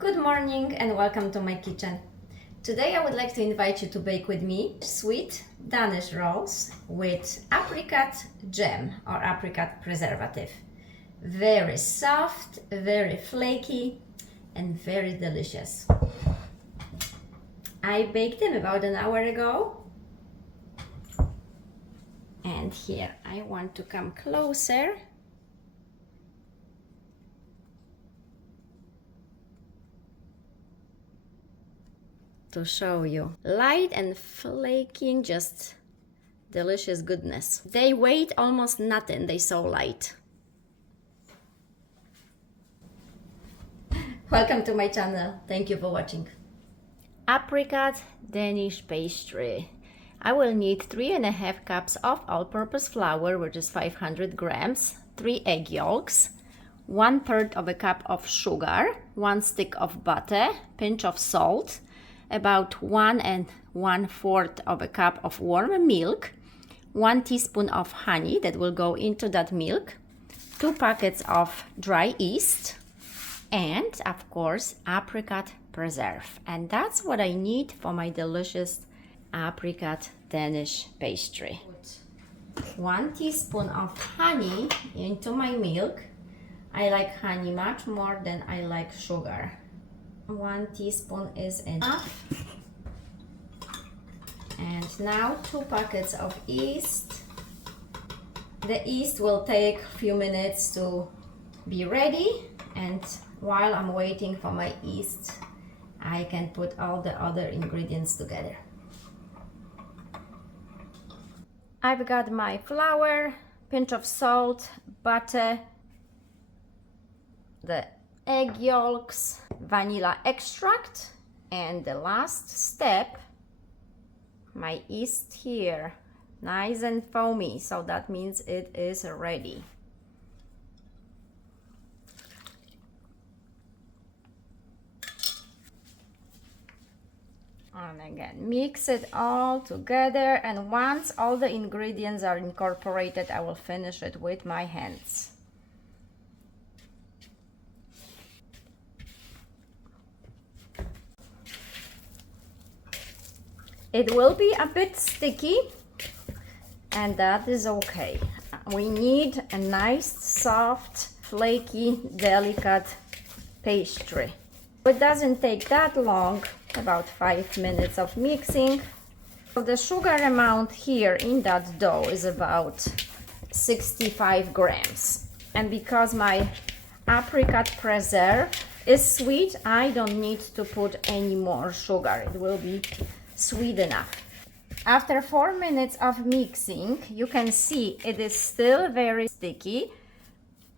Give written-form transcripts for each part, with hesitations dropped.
Good morning and welcome to my kitchen. Today I would like to invite you to bake with me sweet Danish rolls with apricot jam or apricot preservative. Very soft, very flaky and very delicious. I baked them about an hour ago. And here I want to come closer to show you. Light and flaking, just delicious goodness. They weigh almost nothing, they so light. Welcome to my channel. Thank you for watching. Apricot Danish Pastry. I will need 3.5 cups of all-purpose flour, which is 500 grams, 3 egg yolks, 1/3 of a cup of sugar, 1 stick of butter, pinch of salt, about 1 1/4 of a cup of warm milk, 1 teaspoon of honey that will go into that milk, 2 packets of dry yeast, and of course apricot preserve. And that's what I need for my delicious apricot Danish pastry. 1 teaspoon of honey into my milk. I like honey much more than I like sugar. 1 teaspoon is enough. And now 2 packets of yeast. The yeast will take a few minutes to be ready, and while I'm waiting for my yeast, I can put all the other ingredients together. I've got my flour, pinch of salt, butter, the egg yolks, vanilla extract, and the last step, my yeast here, nice and foamy, so that means it is ready. And again, mix it all together, and once all the ingredients are incorporated, I will finish it with my hands. It will be a bit sticky, and that is okay. We need a nice, soft, flaky, delicate pastry. It doesn't take that long, about 5 minutes of mixing. So the sugar amount here in that dough is about 65 grams. And because my apricot preserve is sweet, I don't need to put any more sugar. It will be sweet enough. After 4 minutes of mixing, you can see it is still very sticky,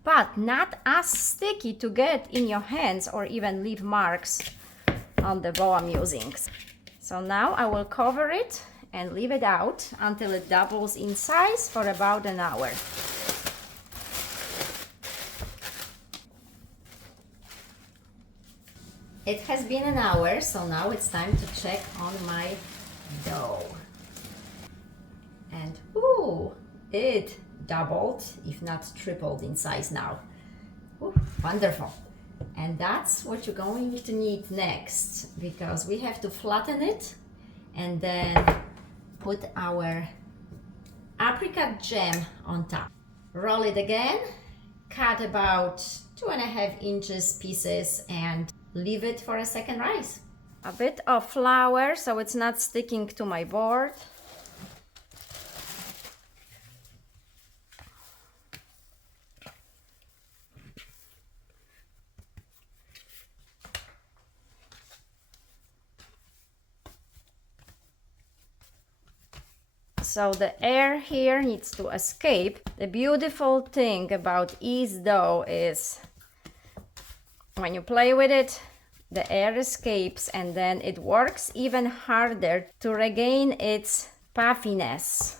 but not as sticky to get in your hands or even leave marks on the bowl I'm using. So now I will cover it and leave it out until it doubles in size for about an hour. It has been an hour, so now it's time to check on my dough. And ooh, it doubled, if not tripled in size now. Ooh, wonderful. And that's what you're going to need next, because we have to flatten it and then put our apricot jam on top. Roll it again, cut about 2.5 inches pieces, and leave it for a second rise. A bit of flour so it's not sticking to my board. So the air here needs to escape. The beautiful thing about yeast dough is when you play with it, the air escapes, and then it works even harder to regain its puffiness.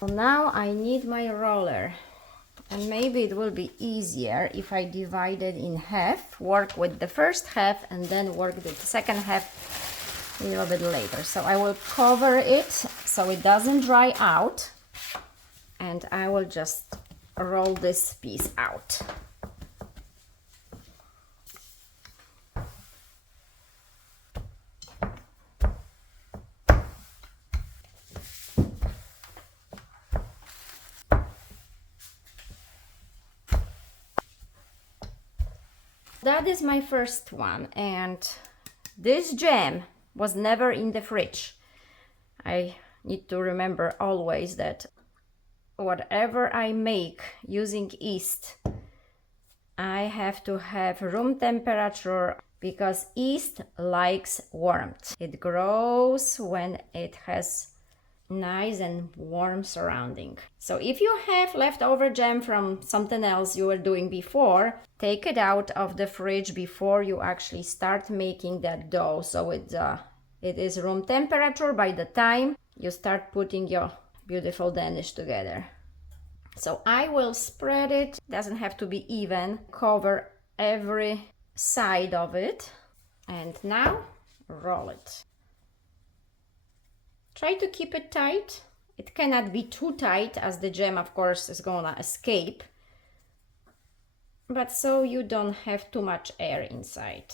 So now I need my roller, and maybe it will be easier if I divide it in half, work with the first half and then work with the second half a little bit later. So I will cover it so it doesn't dry out, and I will just roll this piece out. That is my first one, and this jam was never in the fridge. I need to remember always that whatever I make using yeast, I have to have room temperature because yeast likes warmth. It grows when it has nice and warm surrounding. So if you have leftover jam from something else you were doing before, take it out of the fridge before you actually start making that dough, so it is room temperature by the time you start putting your beautiful Danish together. So I will spread it, doesn't have to be even, cover every side of it, and now roll it. Try to keep it tight. It cannot be too tight, as the jam of course is gonna escape, but so you don't have too much air inside.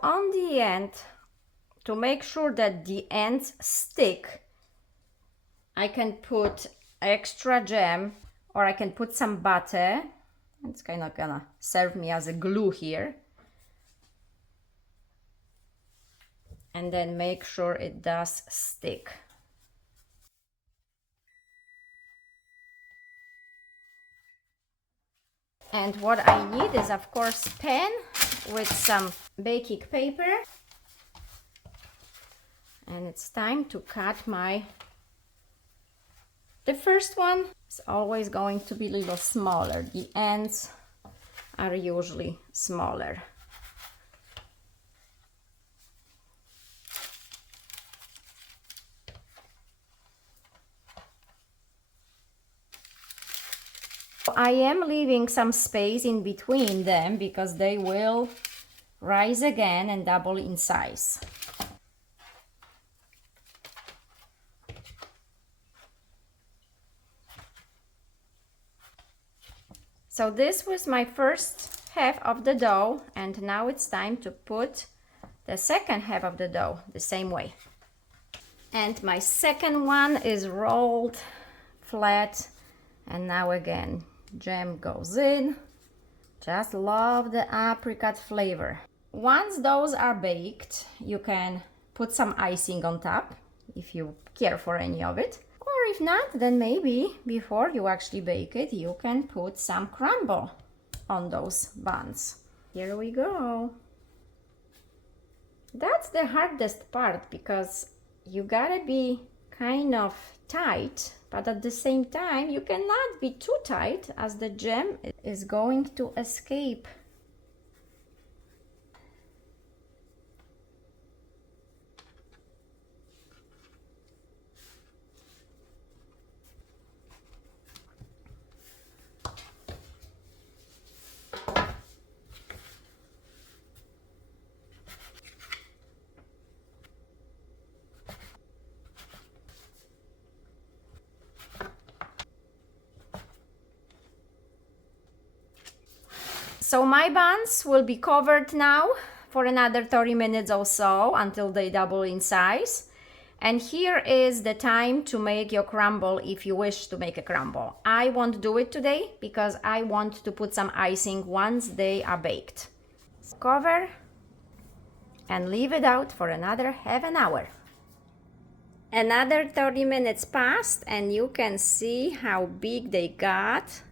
On the end, to make sure that the ends stick, I can put extra jam, or I can put some butter. It's kind of gonna serve me as a glue here. And then make sure it does stick. And what I need is, of course, pan with some baking paper. And it's time to cut the first one is always going to be a little smaller. The ends are usually smaller. I am leaving some space in between them because they will rise again and double in size. So this was my first half of the dough, and now it's time to put the second half of the dough the same way. And my second one is rolled flat, and now again jam goes in. Just love the apricot flavor. Once those are baked, you can put some icing on top if you care for any of it. Or if not, then maybe before you actually bake it, you can put some crumble on those buns. Here we go. That's the hardest part, because you gotta be kind of tight, but at the same time you cannot be too tight, as the jam is going to escape. So my buns will be covered now for another 30 minutes or so until they double in size. And here is the time to make your crumble if you wish to make a crumble. I won't do it today because I want to put some icing once they are baked. Cover and leave it out for another half an hour. Another 30 minutes passed and you can see how big they got.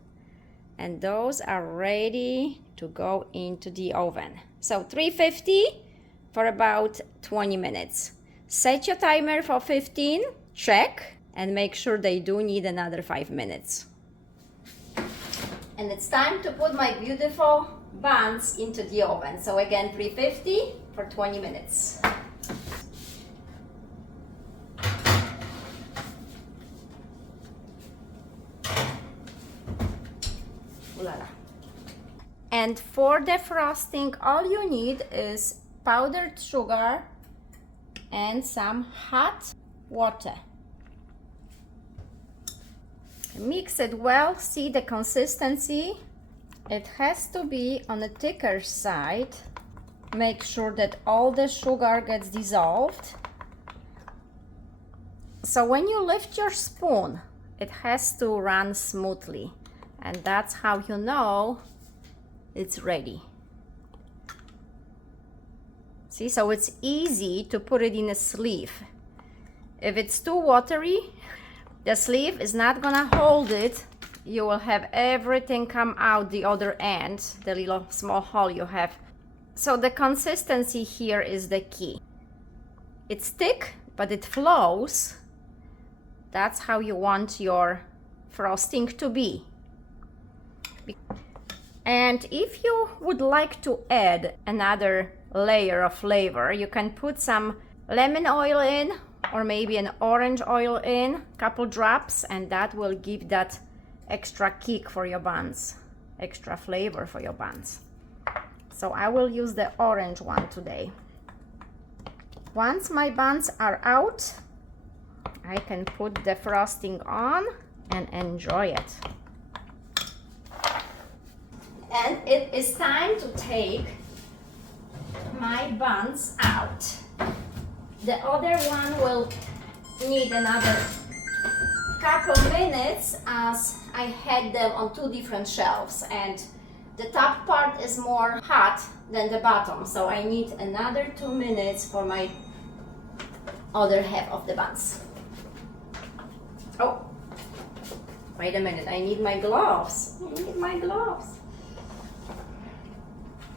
And those are ready to go into the oven. So 350 for about 20 minutes. Set your timer for 15, check, and make sure they do need another 5 minutes. And it's time to put my beautiful buns into the oven. So again, 350 for 20 minutes. And for the frosting, all you need is powdered sugar and some hot water. Mix it well. See the consistency? It has to be on the thicker side Make sure that all the sugar gets dissolved. So when you lift your spoon, it has to run smoothly, and that's how you know it's ready. See, so it's easy to put it in a sleeve. If it's too watery, the sleeve is not gonna hold it. You will have everything come out the other end, the little small hole you have. So the consistency here is the key. It's thick, but it flows. That's how you want your frosting to be. And if you would like to add another layer of flavor, you can put some lemon oil in, or maybe an orange oil in, couple drops, and that will give that extra kick for your buns, extra flavor for your buns. So I will use the orange one today. Once my buns are out, I can put the frosting on and enjoy it. And it is time to take my buns out. The other one will need another couple minutes as I had them on two different shelves, and the top part is more hot than the bottom, so I need another 2 minutes for my other half of the buns. Oh, wait a minute, I need my gloves.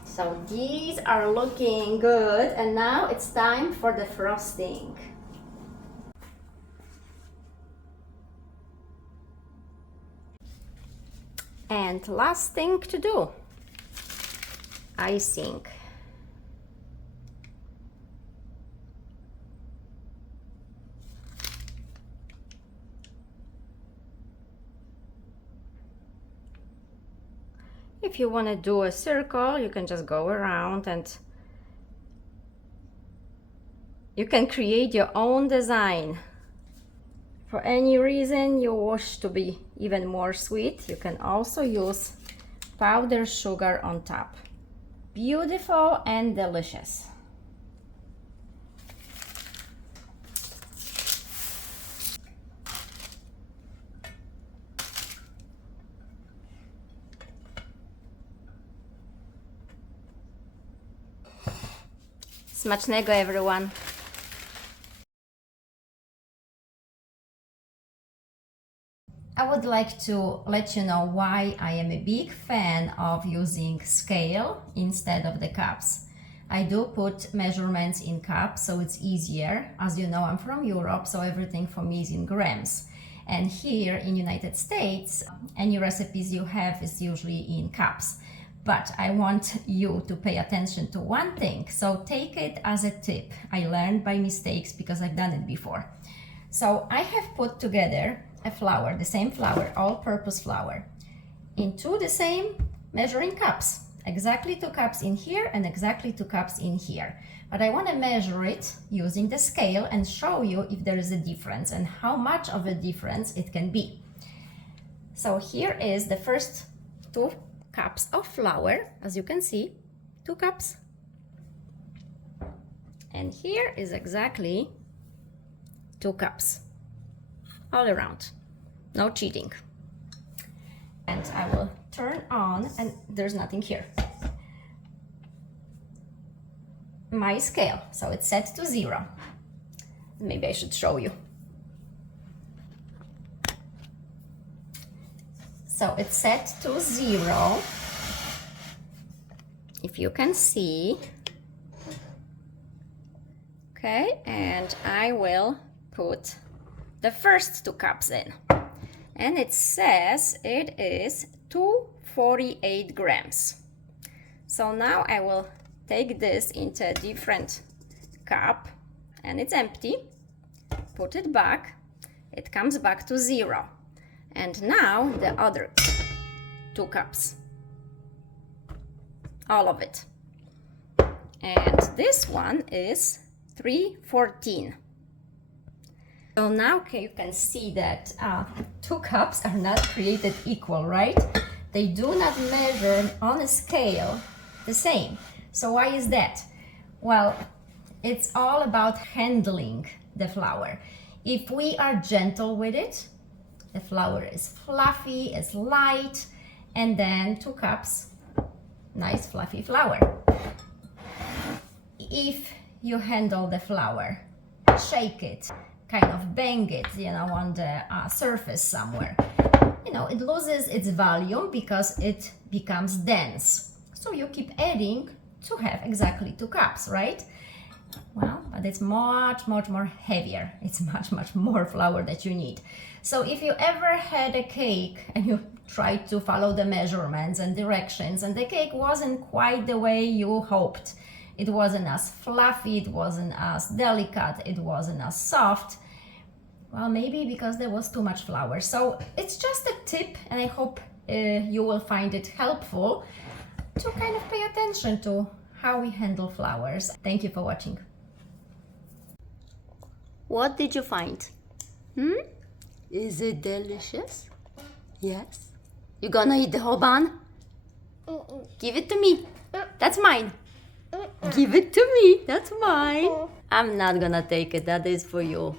So these are looking good, and now it's time for the frosting. And last thing to do, icing. If you want to do a circle, you can just go around and you can create your own design. For any reason you wish to be even more sweet, you can also use powdered sugar on top. Beautiful and delicious. Smacznego, everyone! I would like to let you know why I am a big fan of using scale instead of the cups. I do put measurements in cups so it's easier. As you know, I'm from Europe, so everything for me is in grams. And here in United States, any recipes you have is usually in cups. But I want you to pay attention to one thing, so take it as a tip. I learned by mistakes because I've done it before. So I have put together a flour, the same flour, all-purpose flour, into the same measuring cups. Exactly 2 cups in here and exactly 2 cups in here. But I want to measure it using the scale and show you if there is a difference and how much of a difference it can be. So here is the first 2 cups of flour, as you can see, 2 cups. And here is exactly 2 cups, all around, no cheating. And I will turn on, and there's nothing here, my scale, so it's set to 0. Maybe I should show you. So it's set to 0, if you can see. Okay, and I will put the first 2 cups in. And it says it is 248 grams. So now I will take this into a different cup, and it's empty. Put it back, it comes back to 0. And now the other 2 cups, all of it. And this one is 314. So now you can see that 2 cups are not created equal, right? They do not measure on a scale the same. So why is that? Well, it's all about handling the flour. If we are gentle with it, the flour is fluffy, it's light, and then 2 cups, nice fluffy flour. If you handle the flour, shake it, kind of bang it, on the surface somewhere, it loses its volume because it becomes dense. So you keep adding to have exactly 2 cups, right? Well, but it's much more heavier. It's much more flour that you need. So if you ever had a cake and you tried to follow the measurements and directions and the cake wasn't quite the way you hoped, it wasn't as fluffy, it wasn't as delicate, it wasn't as soft, well, maybe because there was too much flour. So it's just a tip, and I hope you will find it helpful to kind of pay attention to how we handle flours. Thank you for watching. What did you find? Is it delicious? Yes. You gonna eat the whole bun? Give it to me. That's mine. Give it to me. That's mine. I'm not gonna take it. That is for you.